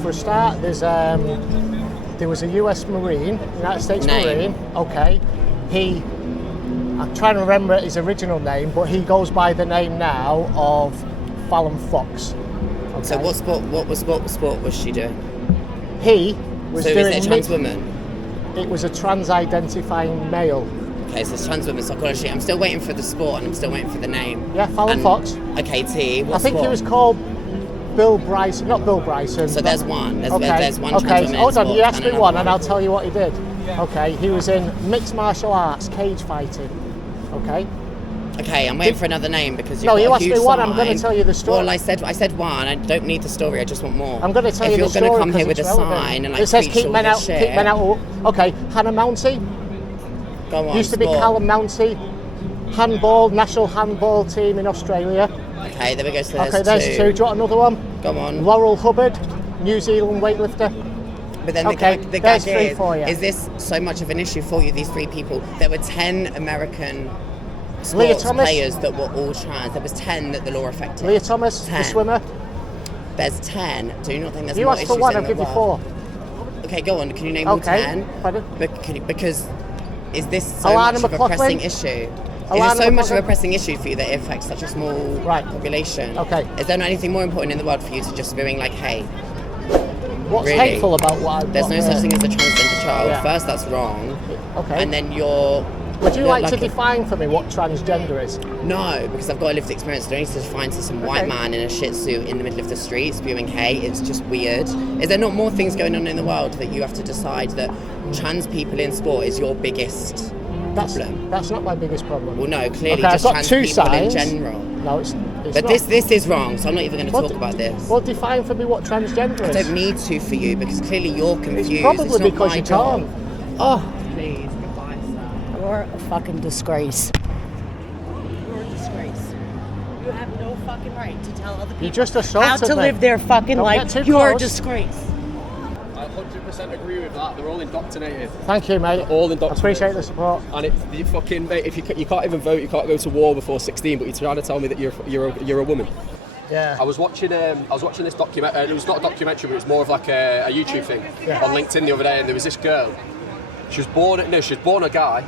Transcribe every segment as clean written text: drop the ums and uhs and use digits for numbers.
for a start, there was a US Marine, United States Marine. Okay, I'm trying to remember his original name, but he goes by the name now of Fallon Fox. Okay. So what sport was she doing? He was doing. So is it a trans woman? It was a trans-identifying male. Okay, so it's trans woman psychology. I'm still waiting for the sport and I'm still waiting for the name. Yeah, Fallon Fox. Okay, T. What I think sport? he was called Bill Bryson, not Bill Bryson. So there's one. There's one trans woman. Hold on, you asked me one and I'll tell you what he did. Okay, he was in mixed martial arts, cage fighting. Okay. Okay, I'm waiting for another name because you asked me one. I'm going to tell you the story. Well, I said one. I don't need the story. I just want more. I'm going to tell you the story. If you're going to come here with a sign and like it says preach all this shit. keep men out. Okay, Hannah Mounty. Go on. Used to be Callum Mounty. National handball team in Australia. Okay, there we go. So there's two. Do you want another one? Go on. Laurel Hubbard, New Zealand weightlifter. But then the gag is this so much of an issue for you, these three people? There were 10 American sports players that were all trans. There was 10 that the law affected. Leah Thomas, 10. The swimmer. There's 10. Do you not think there's more issues in the world? You asked for one, I'll give you 4. Okay, go on. Can you name all 10? Pardon? Because is this so much of a pressing issue? Is it so much of a pressing issue for you that it affects such a small population? Okay. Is there not anything more important in the world for you to just be like, hey, what's hateful about what there's no such thing as a transgender child. Yeah. First, that's wrong. Okay. And then would you like to define for me what transgender is? No, because I've got a lived experience. I don't need to define to some white man in a shit suit in the middle of the street spewing hate. It's just weird. Is there not more things going on in the world that you have to decide that trans people in sport is your biggest problem? That's not my biggest problem. Well, no, clearly just trans people in general. No, it's but not. This is wrong, so I'm not even going to talk about this. Well, define for me what transgender is. I don't need to for you, because clearly you're confused. It's probably because you can't. Oh, please, goodbye, sir. You're a fucking disgrace. You're a disgrace. You have no fucking right to tell other people you just assaulted how to live their fucking life. You're a disgrace. I 100% agree with that. They're all indoctrinated. Thank you, mate. They're all indoctrinated. I appreciate the support. And it's the fucking mate. If you can't even vote, you can't go to war before 16. But you're trying to tell me that you're a woman. Yeah. I was watching this documentary. It was not a documentary, but it was more of like a YouTube thing on LinkedIn the other day. And there was this girl. She was born a guy.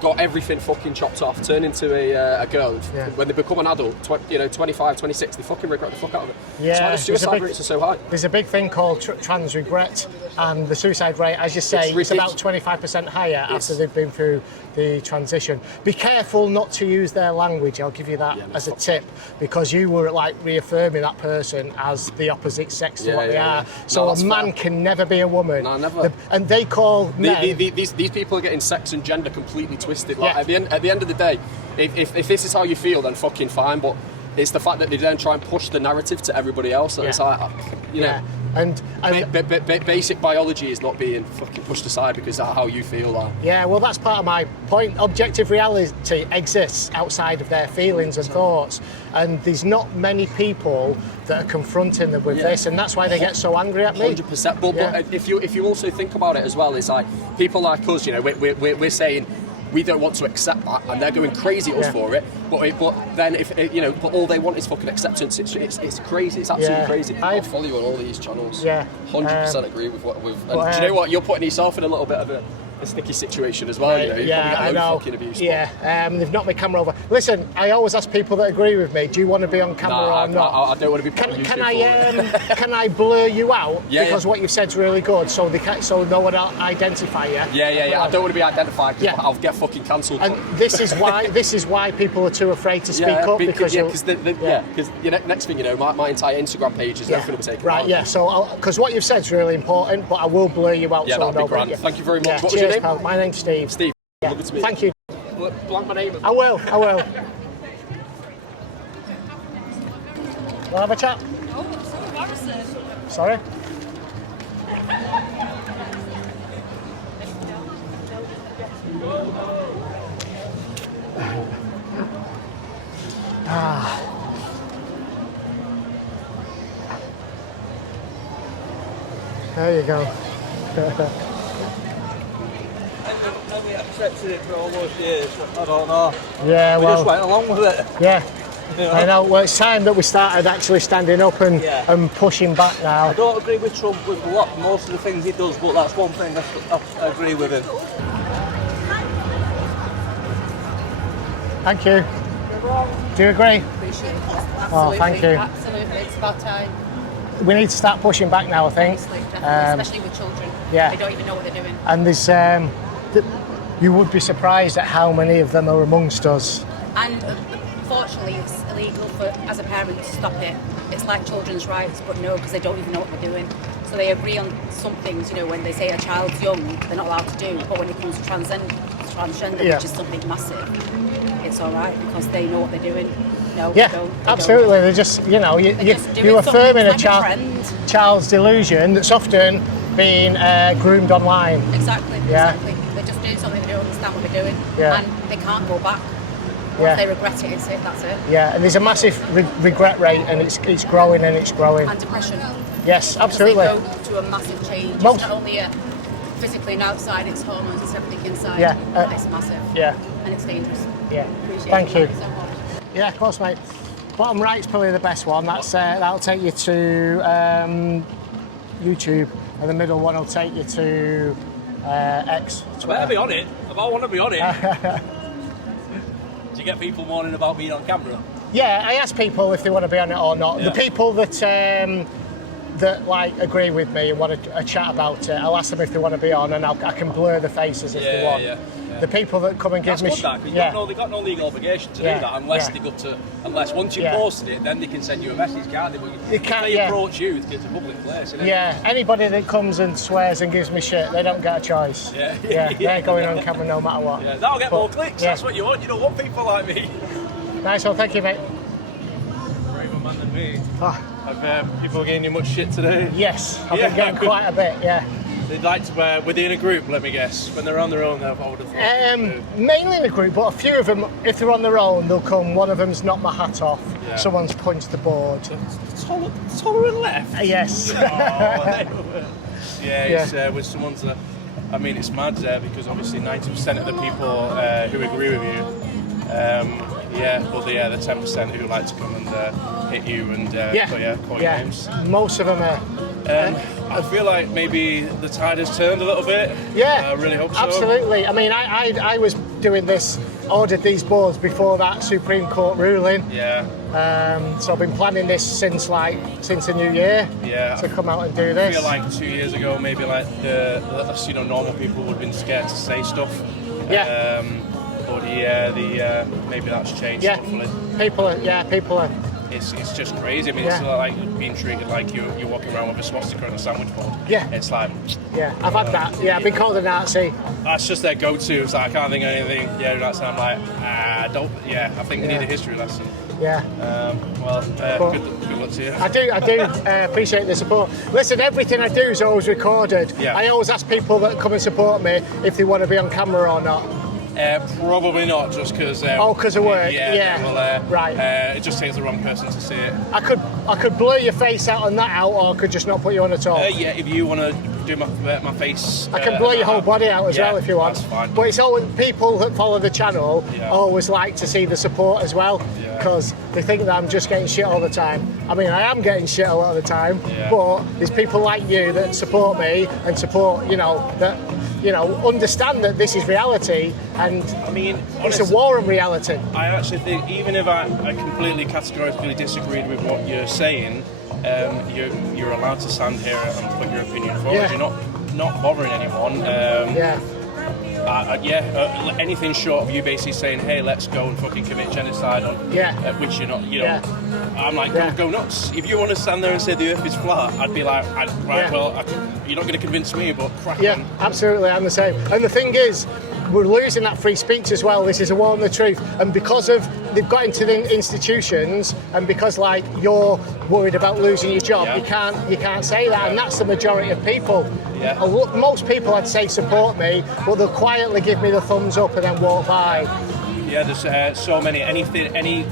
Got everything fucking chopped off, turned into a girl. Yeah. When they become an adult, 25, 26, they fucking regret the fuck out of it. Yeah. That's why the suicide rates are so high. There's a big thing called trans regret, and the suicide rate, as you say, it's about 25% higher after they've been through the transition. Be careful not to use their language, I'll give you that as a tip, because you were like reaffirming that person as the opposite sex to what they are. So a man can never be a woman. No, never. And they call men... These people are getting sex and gender completely twisted. Like, at the end of the day, if this is how you feel, then fucking fine. But it's the fact that they then try and push the narrative to everybody else. And it's like, you know, and basic biology is not being fucking pushed aside because of how you feel. Like. Yeah, well, that's part of my point. Objective reality exists outside of their feelings and thoughts, and there's not many people that are confronting them with this, and that's why they get so angry at me. 100%. But if you also think about it as well, it's like people like us. You know, we're saying. We don't want to accept that, and they're going crazy at us for it. But then if but all they want is fucking acceptance. It's crazy. It's absolutely crazy. I follow you on all these channels. Yeah, 100% agree with what we've. And do you know what? You're putting yourself in a little bit of a sticky situation as well. You know, yeah, I know. Fucking abuse. They've knocked my camera over. Listen, I always ask people that agree with me, do you want to be on camera or not? I don't want to be. Can I blur you out because what you've said's really good, so no one will identify you? Yeah. I don't want to be identified because I'll get fucking cancelled. And this is why people are too afraid to speak up because next thing you know, my entire Instagram page is never going to be taken. Right, yeah. So because what you've said's really important, but I will blur you out. Yeah, so that'd be grand. Thank you very much. Yeah, what was your name? Pal. My name's Steve. Steve. Lovely to meet you. Thank you. Blank my name. I will. We'll have a chat. Oh, so embarrassing. Sorry? There you go. I've accepted it for almost years. I don't know. Yeah, we just went along with it. Yeah. I know. Well, it's time that we started actually standing up and pushing back now. I don't agree with Trump with most of the things he does, but that's one thing I agree with him. Thank you. Do you agree? Appreciate it. Oh, thank you. Absolutely. It's about time. We need to start pushing back now, I think. Honestly, definitely, especially with children. Yeah. They don't even know what they're doing. And there's, you would be surprised at how many of them are amongst us. And unfortunately, it's illegal for as a parent to stop it. It's like children's rights, but no, because they don't even know what they're doing. So they agree on some things, you know, when they say a child's young, they're not allowed to do. But when it comes to transgender, which is something massive, it's all right because they know what they're doing. No, Yeah, they don't. absolutely. They're just, you know, you're affirming a child's delusion that's often being groomed online. Exactly, Yeah. exactly. They're just doing something, they don't understand what they're doing, Yeah. and they can't go back. Yeah. Once they regret it, it's it, that's it. Yeah, and there's a massive regret rate, and it's growing and it's growing. And depression. Yes, absolutely. They go to a massive change. Most- It's not only physically and outside, it's hormones, it's everything inside. Yeah, It's massive. Yeah, And it's dangerous. yeah. Appreciate Thank it. you. Thank you so much. Yeah, of course, mate. Bottom right's probably the best one. That'll take you to YouTube, and the middle one will take you to X. I better be on it. I want to be on it. Do you get people moaning about being on camera? Yeah, I ask people if they want to be on it or not. Yeah. The people that that like agree with me and want a chat about it, I'll ask them if they want to be on, and I can blur the faces if they want. Yeah. The people that come and give That's me good, that, because they've got no legal obligation to Yeah, do that unless yeah. they go to. Unless once you've Yeah. posted it, then they can send you a message, can't they? But They if can, they yeah. approach you, it's a public place, isn't it? Yeah, anybody that comes and swears and gives me shit, they don't get a choice. Yeah. Yeah, they're going on camera no matter what. Yeah, that'll get more clicks. yeah. That's what you want. You don't want people like me. Nice one, thank you, mate. Braver man than me. Oh, Have people getting you much shit today? yes, I've Yeah. been getting quite a bit, yeah. They'd like to, within a group, let me guess. When they're on their own, I would have thought. Mainly in a group, but a few of them, if they're on their own, they'll come. One of them's knocked my hat off. Yeah. Someone's punched the board. Tolerant left? Yes. It's with someone's. I mean, it's mad because obviously 90% of the people who agree with you, the 10% who like to come and hit you and call your names. Most of them are. I feel like maybe the tide has turned a little bit. Yeah, I really hope so. Absolutely. I mean, I was doing this, ordered these boards before that Supreme Court ruling. Yeah. So I've been planning this since the new year. Yeah. To come out and do I this. feel like 2 years ago, maybe like the normal people would have been scared to say stuff. Yeah. Maybe that's changed. Yeah. Hopefully. People are. It's just crazy. I mean, it's like being treated like you're walking around with a swastika on a sandwich board. Yeah. It's like. Yeah, I've had that. Yeah, I've been called a Nazi. That's just their go-to. It's like I can't think of anything. Yeah, that's. I'm like, don't. Yeah, I think we need a history lesson. Yeah. Good luck to you. I do appreciate the support. Listen, everything I do is always recorded. Yeah. I always ask people that come and support me if they want to be on camera or not. Probably not, just because. Because of work. Yeah. Well, right. It just takes the wrong person to see it. I could blur your face out on that out, or I could just not put you on at all. Yeah, if you want to do my face. I can blur your whole body out as well if you want. That's fine. But it's always people that follow the channel always like to see the support as well, because they think that I'm just getting shit all the time. I mean, I am getting shit a lot of the time, but there's people like you that support me and support, understand that this is reality, and I mean, it's a war on reality. I actually think even if I completely categorically disagreed with what you're saying, you're allowed to stand here and put your opinion forward. Yeah. You're not bothering anyone. Anything short of you basically saying, "Hey, let's go and fucking commit genocide," which you're not. I'm like, go nuts. If you want to stand there and say the Earth is flat, I'd be like, you're not going to convince me, but crack on. Yeah, absolutely, I'm the same. And the thing is, we're losing that free speech as well. This is a war on the truth, and because of they've got into the institutions, and because you're worried about losing your job, you can't say that, and that's the majority of people. Yeah. Most people, I'd say, support me, but they'll quietly give me the thumbs up and then walk by. Yeah, there's so many. Any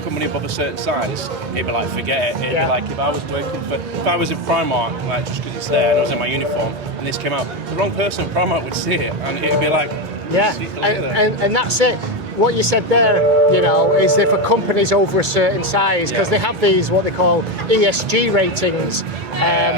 company above a certain size, it'd be like, forget it. It'd be like if I was in Primark, like just because it's there and I was in my uniform, and this came out, the wrong person at Primark would see it, and it'd be like, and that's it. what you said there, you know, is if a company's over a certain size, because they have these what they call ESG ratings,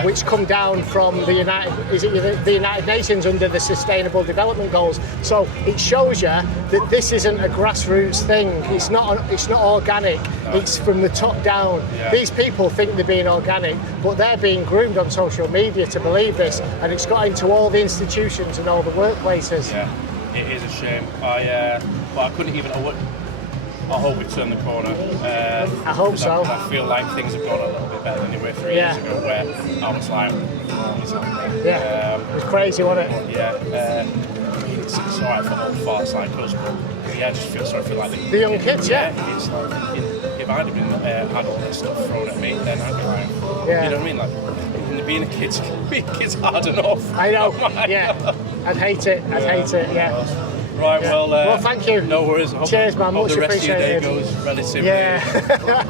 which come down from the United Nations under the Sustainable Development Goals. So it shows you that this isn't a grassroots thing. It's not organic. It's from the top down. These people think they're being organic, but they're being groomed on social media to believe this, and it's got into all the institutions and all the workplaces. Yeah, it is a shame. But I couldn't even. I hope we turn the corner. I hope so. I feel like things have gone a little bit better than they were 3 years ago, where I was like, what is happening? Yeah, it was crazy, wasn't it? It's alright for old farts like us, but I just feel sorry for like the young kids. It's like, if I'd have been had all this stuff thrown at me, then I'd be like, you know what I mean? Like, being a kid's hard enough. I know. I'd hate it. Yeah. Right, well, thank you. No worries. Cheers, man. Much the rest appreciated. of your day goes relatively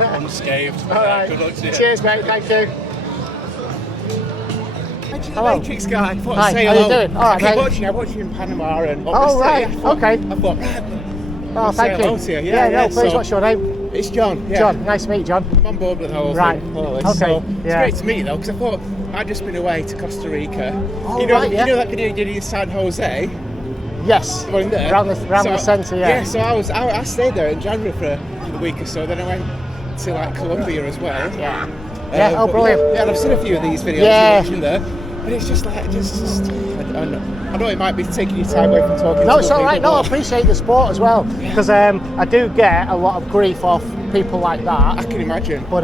unscathed. All right. Good luck to you. Cheers, mate. Thank you. Hello. Matrix guy. I thought Hi, I'd say how hello. you doing? All right, I watched you in Panama and right. I thought, thank you. Please, what's your name? It's John. Yeah. John, nice to meet you, John. I'm on board with the whole Right. thing. Okay. So, It's great to meet you though, because I thought I'd just been away to Costa Rica. Oh, you know, right, you know that video you did in San Jose? Yes. The one in there? Around the centre, Yeah, so I stayed there in January for a week or so, then I went to like Colombia as well. Brilliant. Yeah, and I've seen a few of these videos you mentioned there. But it's just like, I know it might be taking your time away from talking. No, it's all right. No, I appreciate the sport as well, because I do get a lot of grief off people like that. I can imagine. But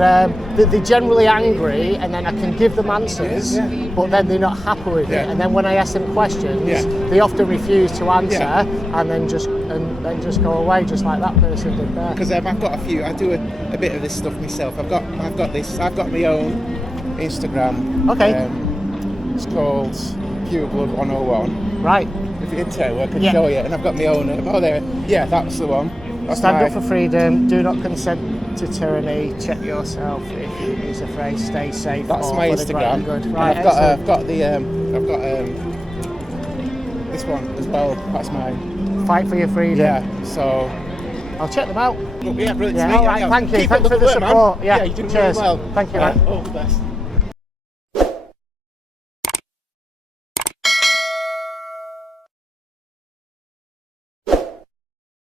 they're generally angry, and then I can give them answers, but then they're not happy with it. And then when I ask them questions, they often refuse to answer, and then just go away, just like that person did there. Because I've got a few. I do a bit of this stuff myself. I've got my own Instagram. Okay. It's called Pure Blood 101. Right. If you're into it, I can show you. And I've got my own. That's the one. That's Stand up for freedom. Do not consent to tyranny. Check yourself if he's afraid. Stay safe. That's my Instagram. Good. Right. I've got this one as well. That's mine. Fight for your freedom. Yeah. So I'll check them out. Yeah, brilliant. All right. Thank you. Thanks for the support. Man. Yeah, you did really well. Thank you. All the best.